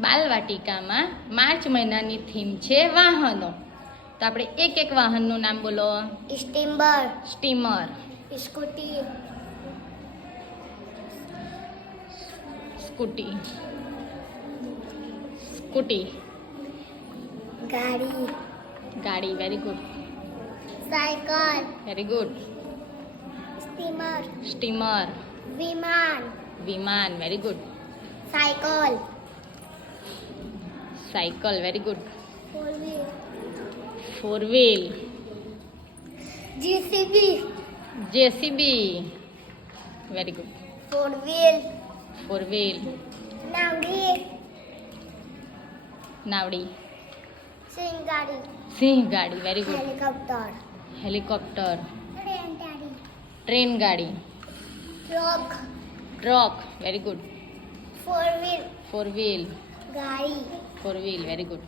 બાલવાટિકામાં March મહિનાની theme છે વાહનો. તો આપણે એક એક વાહનનું નામ બોલો. Steamer, steamer, Scooty, Scooty, Scooty, ગાડી, ગાડી, very good, cycle, very good, steamer, steamer, વિમાન, વિમાન, very good, cycle, cycle, very good, four wheel, four wheel, JCB, JCB, very good, four wheel, four wheel, નાવડી, નાવડી, સિંહ ગાડી, સિંહ ગાડી, very good, helicopter, helicopter, train ગાડી, ટ્રેન ગાડી, truck, truck, very good, four wheel, four wheel, ગાડી, four wheel, very good,